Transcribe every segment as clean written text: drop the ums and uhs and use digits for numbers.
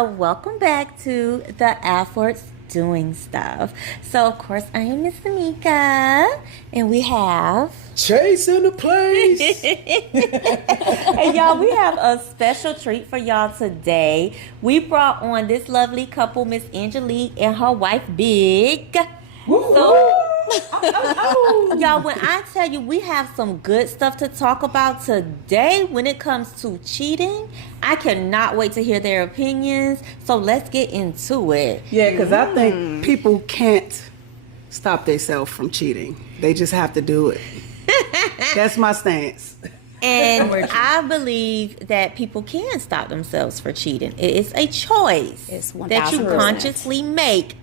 So welcome back to the Alfords Doing Stuff. So of course I am Miss Meka, and we have Chase in the place. and y'all, we have a special treat for y'all today. We brought on this lovely couple, Miss Angelique and her wife Big. So y'all, when I tell you we have some good stuff to talk about today when it comes to cheating, I cannot wait to hear their opinions. So let's get into it. Yeah, because I think people can't stop themselves from cheating. They just have to do it. That's my stance. And I believe that people can stop themselves for cheating. It is a choice It's 1000%. that you consciously make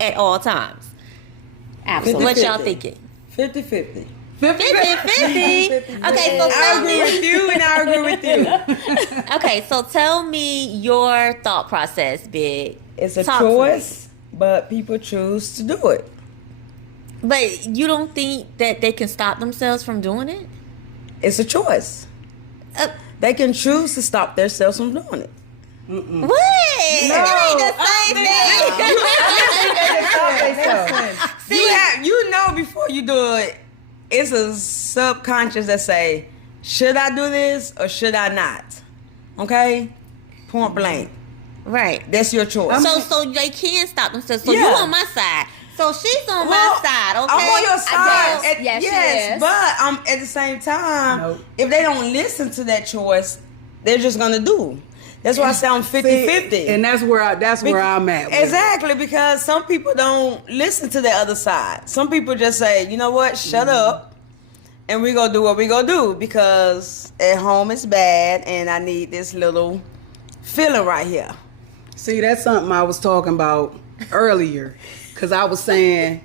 at all times. Absolutely. What y'all thinking? 50-50. 50-50. Okay, so I tell agree with me. you and I agree with you. Okay, so tell me your thought process, Big. It's a Talk to me. choice, but people choose to do it. But you don't think that they can stop themselves from doing it? It's a choice. They can choose to stop themselves from doing it. What? It ain't the same thing. You know before you do it, it's a subconscious that say, should I do this or should I not? Okay? Point blank. Right. That's your choice. So they can stop themselves. So Yeah. you on my side. So she's on my side, okay? I'm on your side. Yes, she yes, is. but at the same time, Nope. if they don't listen to that choice, they're just gonna do. That's why I say I'm 50-50. And that's where I'm at. with Exactly, because some people don't listen to the other side. Some people just say, you know what, shut up, and we gonna do what we gonna do, because at home it's bad, and I need this little feeling right here. it. See, that's something I was talking about earlier. Because I was saying,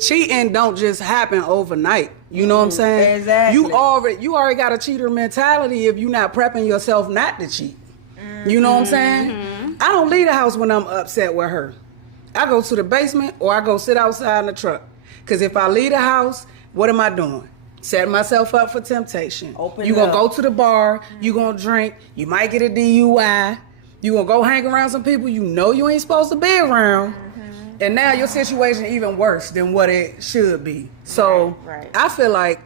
cheating don't just happen overnight. You know what I'm saying? Exactly. You already got a cheater mentality if you're not prepping yourself not to cheat. You know what I'm saying? I don't leave the house when I'm upset with her. I go to the basement or I go sit outside in the truck. Because if I leave the house, what am I doing? Setting myself up for temptation. Open You gonna up. go to the bar, you gonna drink, you might get a DUI, you gonna go hang around some people you know you ain't supposed to be around. And now your situation even worse than what it should be. So Right. I feel like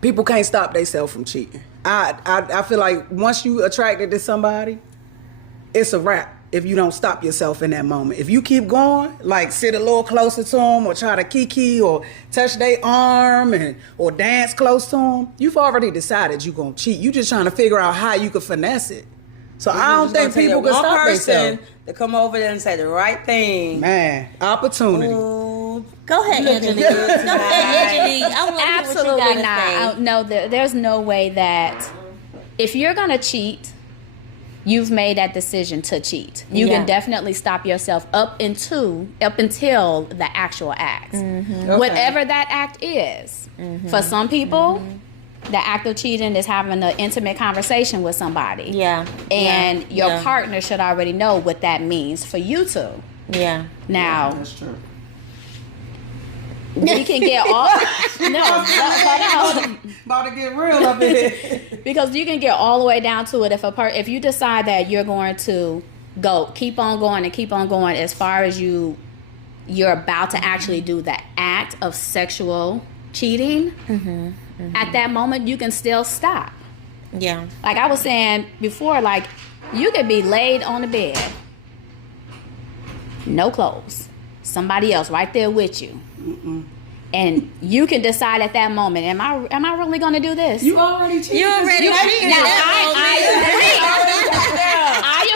people can't stop themselves from cheating. I feel like once you attracted to somebody, it's a wrap if you don't stop yourself in that moment. If you keep going, like sit a little closer to them or try to kiki or touch their arm or dance close to them, you've already decided you're going to cheat. You just trying to figure out how you can finesse it. So I don't think people can stop themselves. to come over there and say the right thing. Man, opportunity. Go ahead, Angelique. Go ahead, Angelique. I want to hear what Absolutely you not. gotta say. No, there's no way that if you're gonna cheat, you've made that decision to cheat. You Yeah. can definitely stop yourself up until the actual act, whatever that act is. For some people, the act of cheating is having an intimate conversation with somebody. Yeah. And your Yeah. partner should already know what that means for you two. Yeah. Now, That's true. we can get all hold on. About to get real up in here. Because you can get all the way down to it if you decide that you're going to keep on going as far as you're about to actually do the act of sexual cheating. At that moment you can still stop. Yeah. Like I was saying before, like you could be laid on the bed, no clothes, somebody else right there with you. And you can decide at that moment, am I really going to do this? You already cheated. You already cheated. Now, I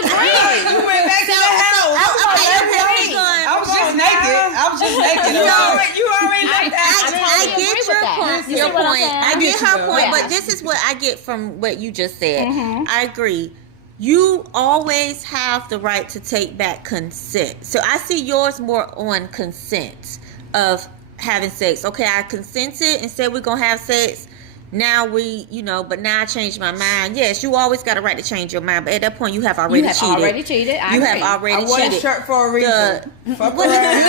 agree. You went back to the house. I was just naked. You already left that. I agree get with your that. point. You Your see what I'm point. saying? I get her point, Yeah. but this is what I get from what you just said. I agree. You always have the right to take back consent. So I see yours more on consent of having sex. Okay, I consented and said we're gonna have sex. Now but now I changed my mind. Yes, you always got a right to change your mind, but at that point you have already cheated. Already cheated. I You agree. have already I wore cheated. that shirt for a reason. Fuck around.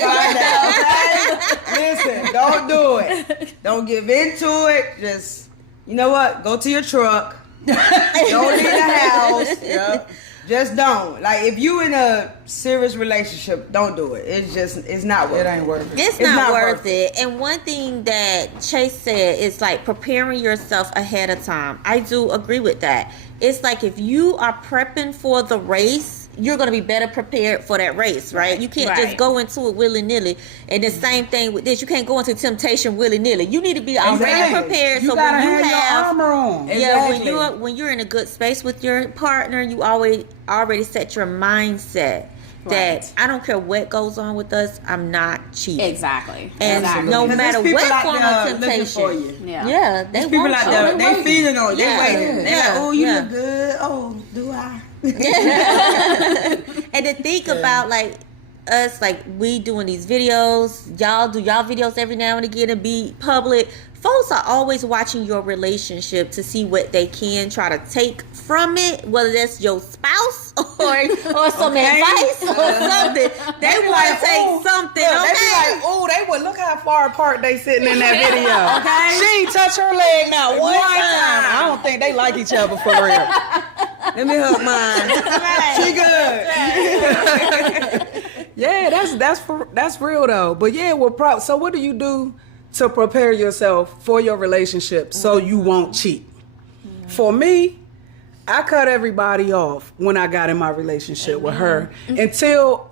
Find out, okay? Listen, don't do it. Don't give into it. Just, you know what? Go to your truck. Don't leave the house. Yeah. Just don't. Like, if you in a serious relationship, don't do it. It's not worth it. It ain't worth it. It's not worth it. And one thing that Chase said is like preparing yourself ahead of time. I do agree with that. It's like if you are prepping for the race, you're going to be better prepared for that race, right? You can't just go into it willy-nilly. And the same thing with this. You can't go into temptation willy-nilly. You need to be already prepared. You so gotta when you have your armor on. Yeah, Exactly. when you're in a good space with your partner, you already set your mindset that I don't care what goes on with us, I'm not cheating. Exactly. And no matter what form of temptation. Yeah, they There's people out there, they feeding on you. Yeah. They waiting. They're like, oh, you look good. Oh, do I? And to think about like us, like we doing these videos, y'all do y'all videos every now and again and be public. Folks are always watching your relationship to see what they can try to take from it, whether that's your spouse or some advice or something. They want to take something. Yeah, they be like, oh, they would look how far apart they sitting in that video. Okay, she ain't touch her leg now one time. I don't think they like each other for real. Let me hug mine. She good. Yeah, that's real though. But yeah, so what do you do to prepare yourself for your relationship so you won't cheat? For me, I cut everybody off when I got in my relationship with her until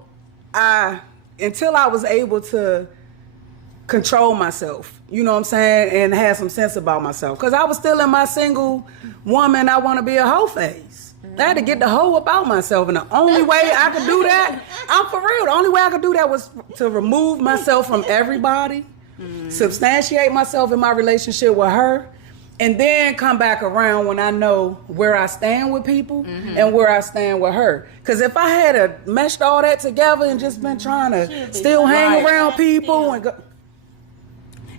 I was able to control myself. You know what I'm saying? And have some sense about myself. Because I was still in my single woman, I want to be a hoe phase. I had to get the hoe about myself. And the only way I could do that, I'm for real, the only way I could do that was to remove myself from everybody, substantiate myself in my relationship with her, and then come back around when I know where I stand with people and where I stand with her. Because if I had meshed all that together and just been trying to still hang around people and go...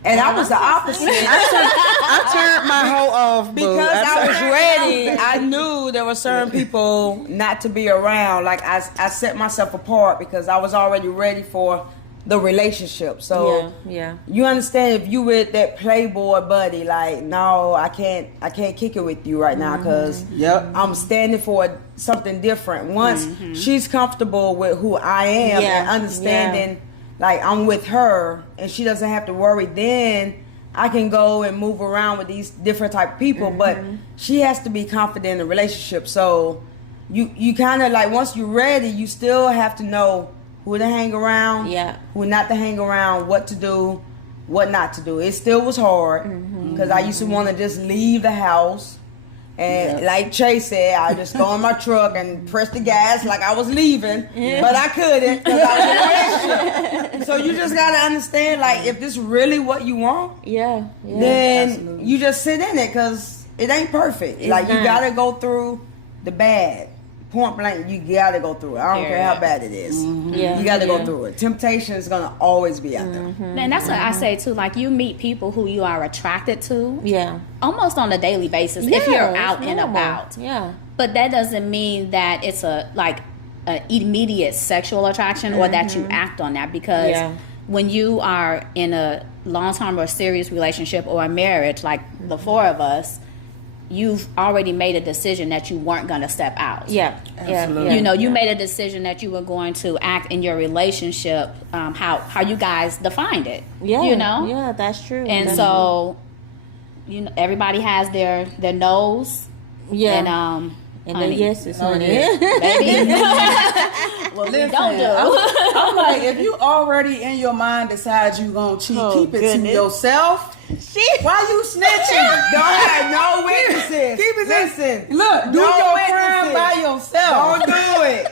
And I was the opposite. I turned my hoe off, boo. Because I was ready. I knew there were certain people not to be around. Like, I set myself apart because I was already ready for the relationship. So you understand, if you with that playboy buddy, like, no, I can't kick it with you right now because I'm standing for something different. Once she's comfortable with who I am and understanding like I'm with her and she doesn't have to worry, then I can go and move around with these different type of people. But she has to be confident in the relationship. So you kind of like, once you're ready, you still have to know who to hang around, who not to hang around, what to do, what not to do. It still was hard because I used to want to just leave the house. And like Chase said, I just go in my truck and press the gas like I was leaving, but I couldn't because I was in a relationship. So you just gotta understand, like, if this really what you want, then you just sit in it because it ain't perfect. Like, you gotta go through the bad. Point blank, you gotta go through it. I don't care how bad it is. You gotta go through it. Temptation is gonna always be out there. And that's what I say too. Like, you meet people who you are attracted to, almost on a daily basis if you're out and about. But that doesn't mean that it's an immediate sexual attraction or that you act on that, because when you are in a long-term or serious relationship or a marriage, like the four of us, you've already made a decision that you weren't going to step out. Absolutely. You know, you made a decision that you were going to act in your relationship how you guys defined it. You know? Yeah, that's true. And that's so, you know, everybody has their no's. And the yeses, honey. Baby. What we don't do. I'm like, if you already in your mind decide you gonna cheat, keep it to yourself. Why you snitching? Don't have no witnesses. Keep it. Listen, Look, do no your witnesses. crime by yourself. Don't do it.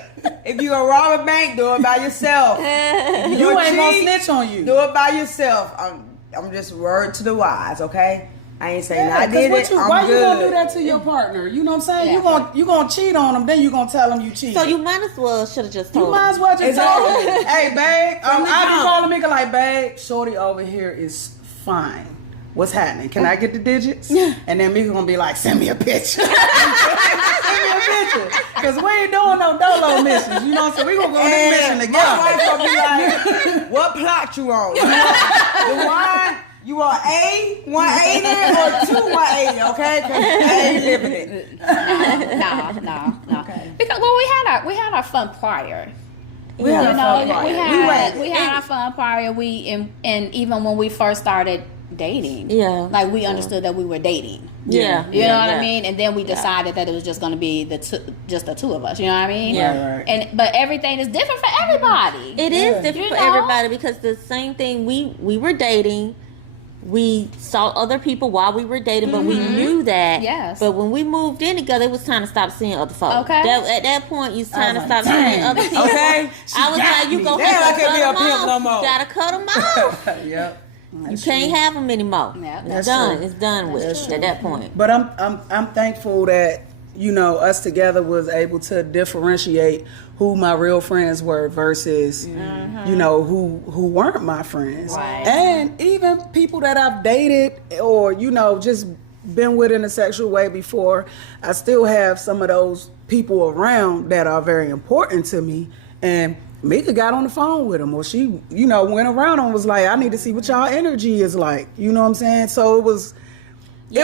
If you gonna rob a bank, do it by yourself. If You gonna ain't gonna cheat, snitch on you. do it by yourself. I'm just word to the wise, okay? I ain't saying I did it. Why I'm you gonna good. do that to your partner? You know what I'm saying? You gonna cheat on them, then you gonna tell them you cheated. So you might as well should have just told You might as well just tell Exactly. them, hey, babe, I be jump. calling Meka like, babe, shorty over here is fine. What's happening? Can I get the digits? And then Meka gonna be like, send me a picture. Send me a picture. Because we ain't doing no dolo missions. You know what I'm saying? We gonna go on this mission My wife together. gonna be like, what plot you on? The wine? You you want A, 180 or 2 180, okay? Because I ain't living it. No. Okay. Because we had our fun prior. We had our fun prior. We had our fun prior. And even when we first started dating, like we understood that we were dating. Yeah. You know what I mean? And then we decided that it was just going to be just the two of us. You know what I mean? Yeah. Right. But everything is different for everybody. It is different You for know? everybody because the same thing we were dating. We saw other people while we were dating, but we knew that. Yes. But when we moved in together, it was time to stop seeing other folks. Okay. At that point, it's time to stop seeing other people. Okay. I was like, you go Damn, I cut can't be them a pimp no off. more. You gotta cut them off. Yep. You can't have them anymore. Yeah, It's that's done. true. It's done with at that point. But I'm thankful that us together was able to differentiate who my real friends were versus who weren't my friends. Right. And even people that I've dated or just been with in a sexual way before, I still have some of those people around that are very important to me. And Meka got on the phone with him, or she, went around and was like, I need to see what y'all energy is like. You know what I'm saying? So it was hang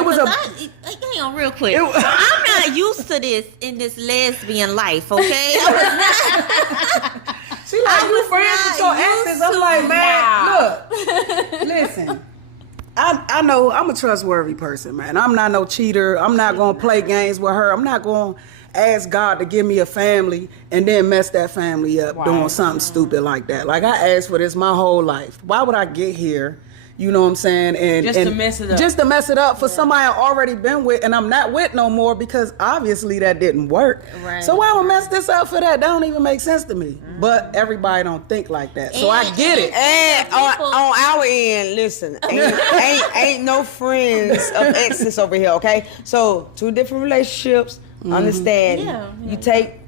on real quick. I'm not used to this in this lesbian life, okay? She like, you friends with your exes. I'm like, man, look, listen. I know I'm a trustworthy person, man. I'm not no cheater. I'm not going to play games with her. I'm not going to ask God to give me a family and then mess that family up doing something stupid like that. Like, I asked for this my whole life. Why would I get here? You know what I'm saying? And Just to mess it up. Just to mess it up for somebody I've already been with and I'm not with no more because obviously that didn't work. Right. So why would mess this up for that? That don't even make sense to me. But everybody don't think like that. So I get it. And on our end, listen, ain't no friends of exes over here, okay? So 2 different relationships. Understand? You take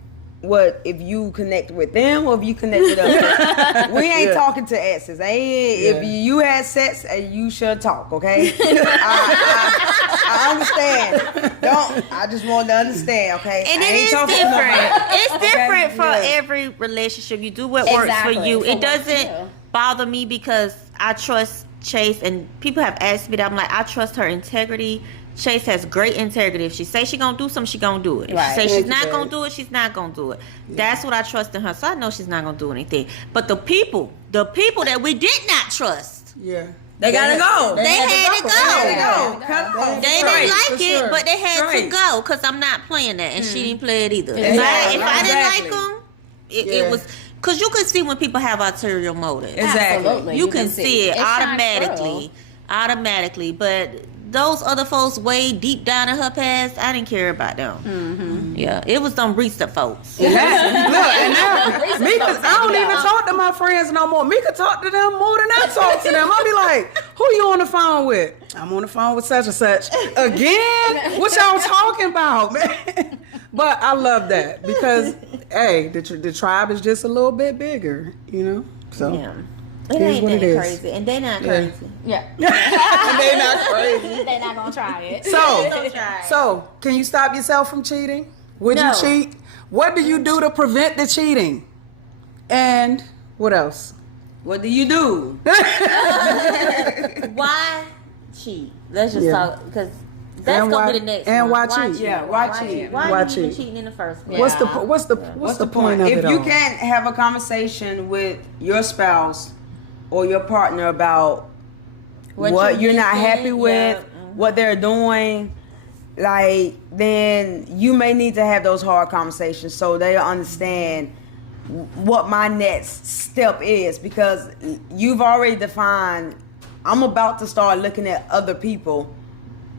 what if you connect with them or if you connect with us. We ain't talking to exes. If you had sex, you should talk, okay? I understand. I just want to understand, okay? And I it ain't is talking to different. nobody. It's different for Yeah. every relationship. You do what works for you. It doesn't bother me because I trust Chase, and people have asked me that. I'm like, I trust her integrity. Chase has great integrity. If she say she gonna do something, she gonna do it. If she say she's not gonna do it, she's not gonna do it. That's what I trust in her. So I know she's not gonna do anything. But the people that we did not trust, They gotta go. they had to go. Come They didn't like it, but they had to go because I'm not playing that, and she didn't play it either. If I didn't like them, it was because you can see when people have ulterior motives. Exactly. Absolutely. You can see it shines automatically. But those other folks way deep down in her past, I didn't care about them. Yeah, it was them recent folks. Look, and now Meka, I don't even talk to my friends no more. Meka talk to them more than I talk to them. I'll be like, who you on the phone with? I'm on the phone with such and such. Again? What y'all talking about, man? But I love that because, hey, the tribe is just a little bit bigger, So. Yeah. It ain't that crazy, and they not crazy. Yeah. And they not crazy. They're not going to try it. So, can you stop yourself from cheating? Would No. you cheat? What do you do to prevent the cheating? And what else? What do you do? Why cheat? Let's just talk because that's And gonna why- be the next and one. why cheat? cheat? Yeah, why cheat? Why Why are you even cheat? cheating in the first place? What's the point of If it you all? can't have a conversation with your spouse or your partner about what you're not happy with, what they're doing, then you may need to have those hard conversations so they understand what my next step is, because you've already defined, I'm about to start looking at other people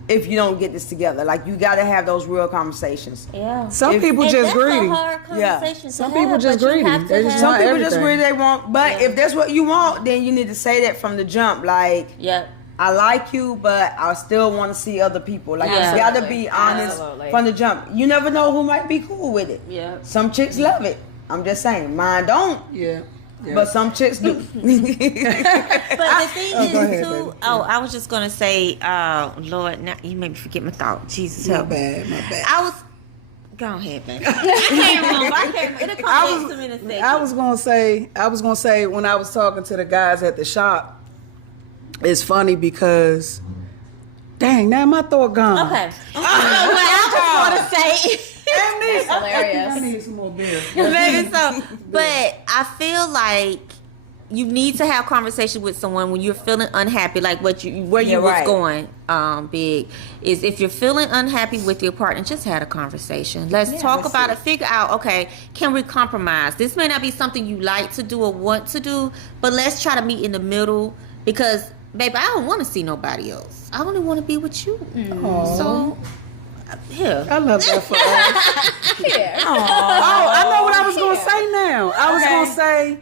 if you don't get this together. Like, you got to have those real conversations. Yeah. Some people And just that's greedy. a hard conversation to Some have, people just but you greedy. have to They just have- Some want people just everything. really they want, but if that's what you want, then you need to say that from the jump. Like, Yep. I like you, but I still want to see other people. Like, Yeah. you got to be honest from the jump. You never know who might be cool with it. Yeah. Some chicks love it. I'm just saying, mine don't. Yeah. But some chicks do. But the thing is, go ahead, too. baby. I was just gonna say, Lord, now you made me forget my thought. Jesus My help me. bad. I was. Go ahead, baby. I can't remember. It'll come back to me in a second. I was gonna say when I was talking to the guys at the shop, it's funny because, dang, now my thought gone. Okay. What I was going to say. That's hilarious. I need some more beer. Maybe so. But I feel like you need to have conversation with someone when you're feeling unhappy, like where you was going, Big, is if you're feeling unhappy with your partner, just have a conversation. Let's talk about it. Figure out, okay, can we compromise? This may not be something you like to do or want to do, but let's try to meet in the middle because, baby, I don't want to see nobody else. I only want to be with you. So, here. I love that for us. Here. Oh, I know what I was going to say now. I was going to say,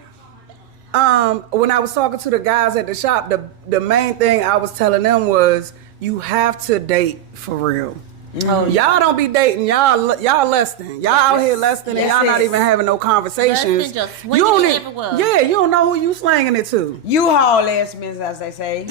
when I was talking to the guys at the shop, the main thing I was telling them was you have to date for real. Y'all don't be dating. Y'all less than. Y'all out here less than, and y'all not even having no conversations. Just swinging it everywhere. Yeah, you don't know who you slanging it to. U-Haul lesbians, as they say.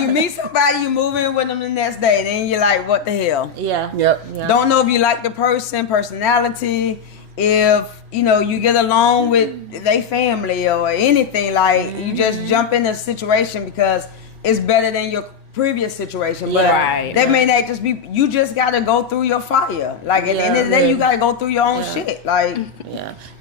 You meet somebody, you move in with them the next day, then you're like, what the hell? Yeah. Yep. Yeah. Don't know if you like the personality, if you get along with their family or anything. Like you just jump in a situation because it's better than your previous situation, but that may not just be. You just got to go through your fire. Like at the end of the day, you got to go through your own shit. Like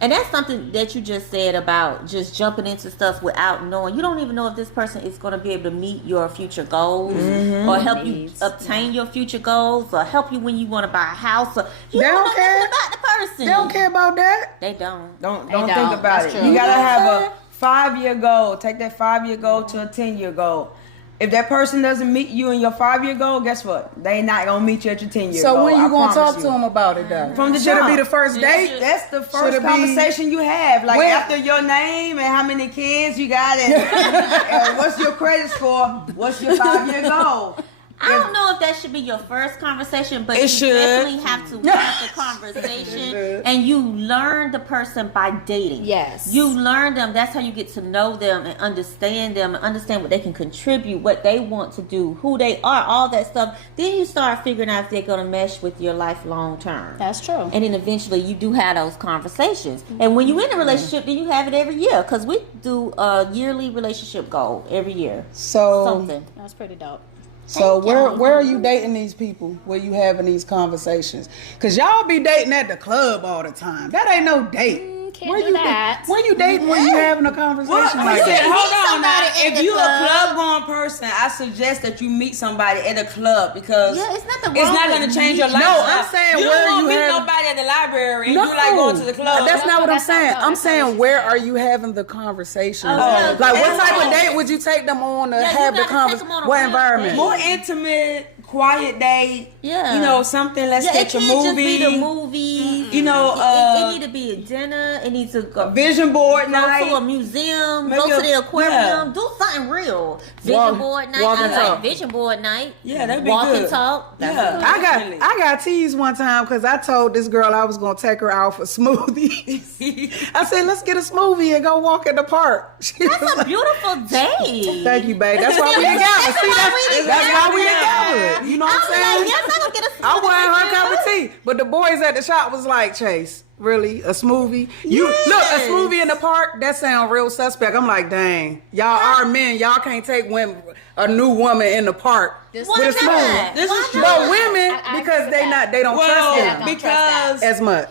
and that's something that you just said about just jumping into stuff without knowing. You don't even know if this person is going to be able to meet your future goals or help you obtain your future goals or help you when you want to buy a house. Or you don't know nothing about the person. They don't care about that. They don't. Don't think about it. You gotta have a 5-year goal. Take that 5-year goal to a 10-year goal. If that person doesn't meet you in your 5-year goal, guess what? They not gonna meet you at your 10-year goal. So when you gonna talk to them about it though? From the Should jump. it be the first date? That's the first conversation you have. Like after your name and how many kids you got and what's your credit score? What's your 5-year goal? I don't know if that should be your first conversation, but you definitely have to have the conversation. And you learn the person by dating. Yes. You learn them. That's how you get to know them and understand what they can contribute, what they want to do, who they are, all that stuff. Then you start figuring out if they're going to mesh with your life long term. That's true. And then eventually you do have those conversations. And when you're in a relationship, then you have it every year. Because we do a yearly relationship goal every year. So something. That's pretty dope. So where are you dating these people? Where you having these conversations? Cause y'all be dating at the club all the time. That ain't no date. Can't do that. When you dating, when you having a conversation like that? Hold on now. If you a club going person, I suggest that you meet somebody at a club because it's not going to change your life. No, I'm saying you where don't you meet have nobody at the library and No, you like going to the club. That's not what I'm saying. I'm That's not saying what where are you having the conversation? yeah. Like what type of date would you take them on to have the you gotta take them conversation? on a What real environment? date. More intimate, quiet day. Yeah. Something. Let's It catch a can't movie. just be the movies. It need to be a dinner. It needs to go vision board go night. to a museum. Maybe Go to the aquarium. yeah. Do something real. Vision board night. walk and I like talk. vision board night. Yeah, that'd be walk good. and talk. That's Yeah. good. I got teased one time because I told this girl I was gonna take her out for smoothies. I said, let's get a smoothie and go walk in the park. She was That's a like, beautiful day. thank you, babe. That's why we together. See, that's why we together. You know what I'm saying? Like, yes, I'm gonna get a I smoothie wanted her for cup of tea. But the boys at the shop was like, Chase, really? A smoothie? You look, a smoothie in the park, that sound real suspect. I'm like, dang. Y'all are men. Y'all can't take a new woman in the park with Why a not? smoothie. This is true. But women, I because agree with they don't trust Yeah, them don't because as much.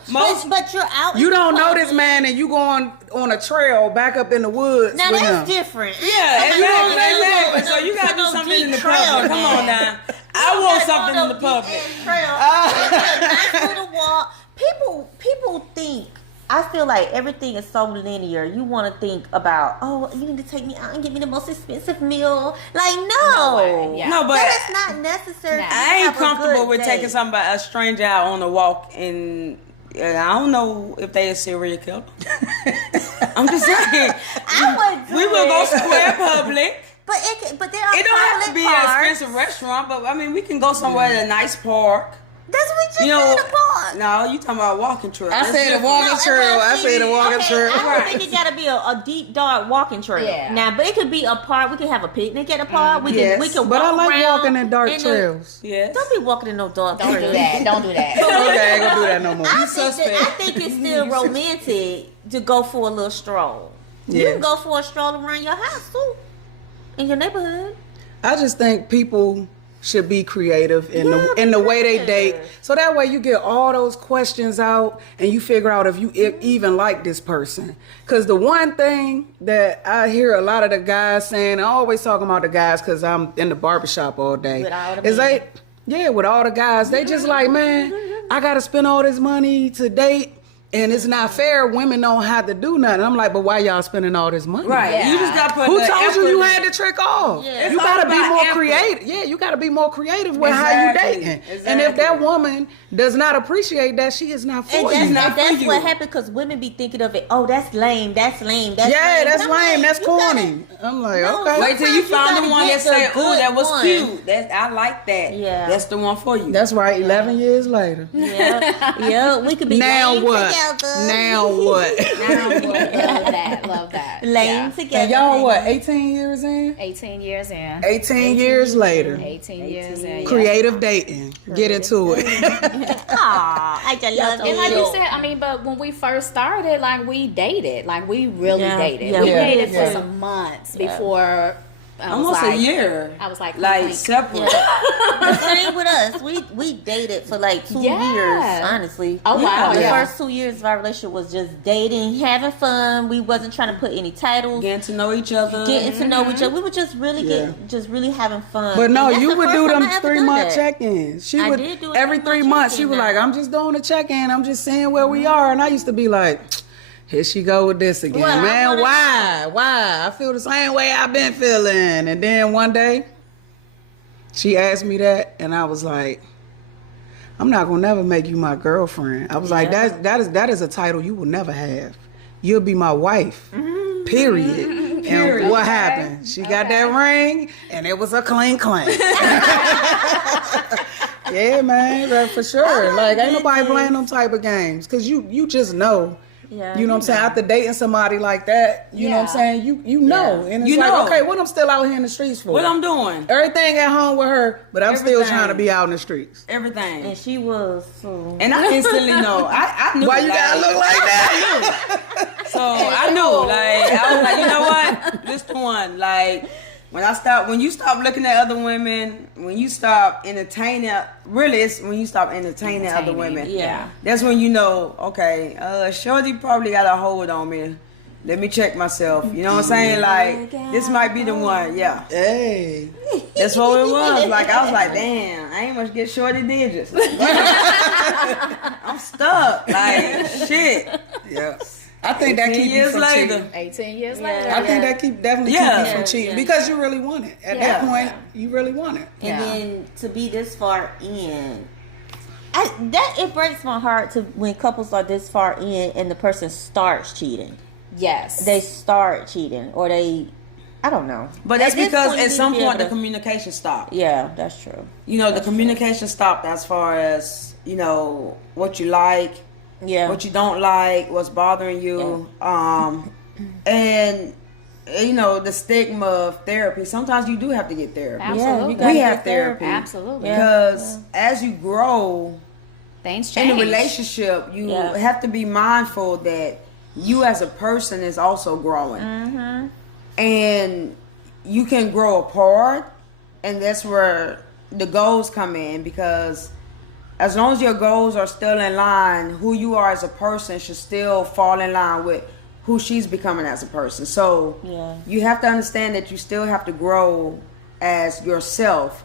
But you're out. You in don't know public. this man and you going on a trail back up in the woods Now with that's him. different. Yeah, exactly. So you gotta do No something in the deep trail public. Come on now. now. I want something in the public. Nice little walk. People think. I feel like everything is so linear. You want to think about, oh, you need to take me out and give me the most expensive meal. Like, no. Yeah. No, but That is not necessary. Nah. to I have ain't a comfortable good with day. taking a stranger out on a walk and I don't know if they a serial killer. I'm just saying. I would do We will go it. square public. But there are It don't have to public be parks. an expensive restaurant, but I mean we can go somewhere at a nice park. That's what You you know, do in the park. no, you talking about walking trail. I That's said a different. walking trail. I said a walking trail. I don't think it gotta be a deep, dark walking trail. Yeah. Now, but it could be a park. We can have a picnic at a park. We Yes, can but I walk like around walking in dark trails. Yes. Don't be walking in no dark Don't trails. do that. Don't do that. Okay, I ain't gonna do that no more. I think it's still romantic to go for a little stroll. You Yeah. can go for a stroll around your house too. in your neighborhood. I just think people should be creative in the way they date, so that way you get all those questions out and you figure out if you even like this person. Because the one thing that I hear a lot of the guys saying, I always talking about the guys because I'm in the barbershop all day, With all the is men. with all the guys, they just like, man, I gotta spend all this money to date. And it's not fair. Women don't have to do nothing. I'm like, but why y'all spending all this money? Right. Yeah. You just got to put Who the told effort you in. had to trick off? Yeah. You It's gotta all be about more effort. creative. Yeah, you gotta be more creative with how you Exactly. dating. And if that Exactly. woman does not appreciate that, she is not for And you. that's for what you. happened because women be thinking of it. Oh, that's lame. That's lame. That's Yeah, lame. that's And I'm lame. like, That's you gotta- corny. I'm like, No, okay. Wait till you Sometimes you find gotta the one get that say, the "Oh, that was good one." cute. I like that. Yeah. That's the one for you." That's right. 11 years later. Yeah, we could be Now lame what? together. Now what? Love that. Lame Yeah. together. And y'all what? 18 years in? 18 years in. 18 years later. 18 years in. Yeah. Creative dating. Get into it. Aw, I just love And like it. you said, I mean, but when we first started, like we dated, like we really Yeah. dated. Yeah, we we dated did for too. some months before. I was Almost like, a year. I was like, like clink. separate. The same with us. We dated for like 2 Yeah. years, honestly. Oh, wow, The yeah. first 2 years of our relationship was just dating, having fun. We wasn't trying to put any titles. Getting to know each other. Getting to know each other. We were just really Yeah. really having fun. But no, And that's you the would first do time them I ever 3 done month that. check-ins. She I would did do a every 3 3 month months. She was check-in like, now. "I'm just doing a check-in. I'm just seeing where we are." And I used to be like, "Here she go with this again, Well, I man. wanna- Why? I feel the same way I've been feeling." And then one day, she asked me that, and I was like, "I'm not gonna never make you my girlfriend." I was like, Yeah. "That is a title you will never have. You'll be my wife." Period. And what happened? She got that ring, and it was a clink. Yeah, man, like, for sure. Like, ain't nobody playing them type of games, cause you just know. Yeah, You know what I'm saying? After dating somebody like that, you know what I'm Yeah. saying? You know. And it's You like, know. okay, what I'm still out here in the streets for? What I'm doing? Everything at home with her, but I'm still Everything. trying to be out in the streets. Everything. And she was so. And I instantly know. I knew. Why you like, gotta look like that? So I knew. Like I was like, you know what? This the one. Like when you stop looking at other women, when you stop entertaining, really, it's when you stop entertaining other women. Yeah. That's when you know. Okay, Shorty probably got a hold on me. Let me check myself. You know what I'm saying? Like this might be the one. Yeah. Hey. That's what it was. Like I was like, damn, I ain't much get Shorty digits. I'm stuck. Like shit. Yeah. I think that 10 keep you years from later. cheating. 18 years Yeah. later. I think that definitely keep Yeah. you from cheating Yeah. because you really want it. At that point, you really want it. And Yeah. then to be this far in, it breaks my heart to when couples are this far in and the person starts cheating. Yes. They start cheating, or I don't know. But that's At this because point, you at need some to be point the able to- communication stopped. Yeah, that's true. You know, the communication stopped as far as, you know, what you like, Yeah. what you don't like, what's bothering you. And, you know, the stigma of therapy. Sometimes you do have to get therapy. Absolutely. you gotta We get have therapy. Absolutely. Yeah. Because as you grow Things change. in a relationship, you Yeah. have to be mindful that you as a person is also growing. Mm-hmm. And you can grow apart, and that's where the goals come in, because as long as your goals are still in line, who you are as a person should still fall in line with who she's becoming as a person. So Yeah. you have to understand that you still have to grow as yourself.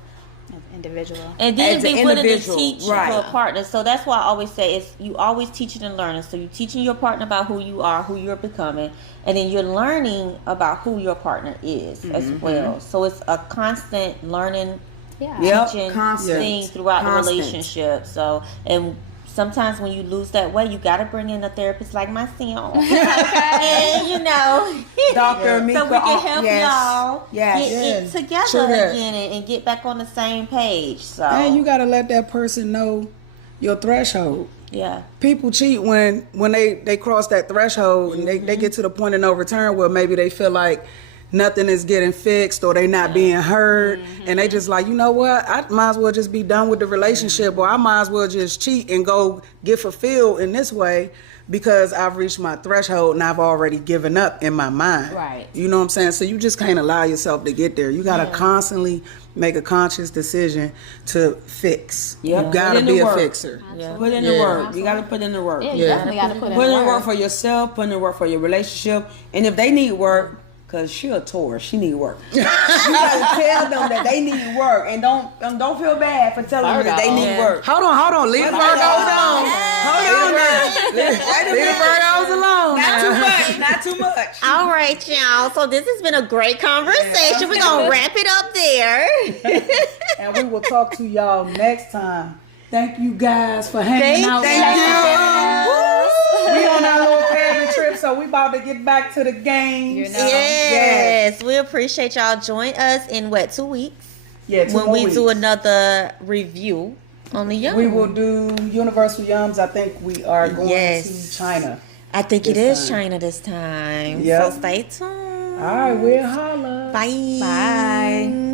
Individual. And then As be an willing to individual, teach right. your partner. So that's why I always say it's you always teaching and learning. So you're teaching your partner about who you are, who you're becoming, and then you're learning about who your partner is as well. So it's a constant learning, Yeah. Yep, teaching constant. thing throughout Constant. the relationship. So and sometimes when you lose that way, you got to bring in a therapist like myself. And you know, Dr. Meka, so we can help yes. y'all Yes. get Yes. together True that. again and get back on the same page. So And you gotta let that person know your threshold. yeah. People cheat when they cross that threshold and they get to the point of no return where maybe they feel like nothing is getting fixed or they not being heard, and they just like, you know what, I might as well just be done with the relationship, or I might as well just cheat and go get fulfilled in this way, because I've reached my threshold and I've already given up in my mind. Right. You know what I'm saying? So you just can't allow yourself to get there. You got to constantly make a conscious decision to fix. Yep. You got to Put in be the a work. fixer. Put in the work. You got to put in the work. Yeah, you definitely got to put in Put in the the work for yourself, put in the work for your relationship. And if they need work, because she a Taurus, she need work. You gotta tell them that they need work. And don't feel bad for telling them that they need work. Hold on. Leave the Virgos alone. Hold on now. Leave the Virgos alone. Not too much. Not too much. All right, y'all. So this has been a great conversation. We're going to wrap it up there. And we will talk to y'all next time. Thank you guys for hanging out. Thank you. We on our little family trip, so we about to get back to the games. You know? Yes, we appreciate y'all. Join us in 2 weeks? Yeah, 2 when more we weeks. do another review on the Yum. We will do Universal Yums. I think we are going to China. I think it this is time. China this time. Yep. So stay tuned. All right, we'll holla. Bye. Bye.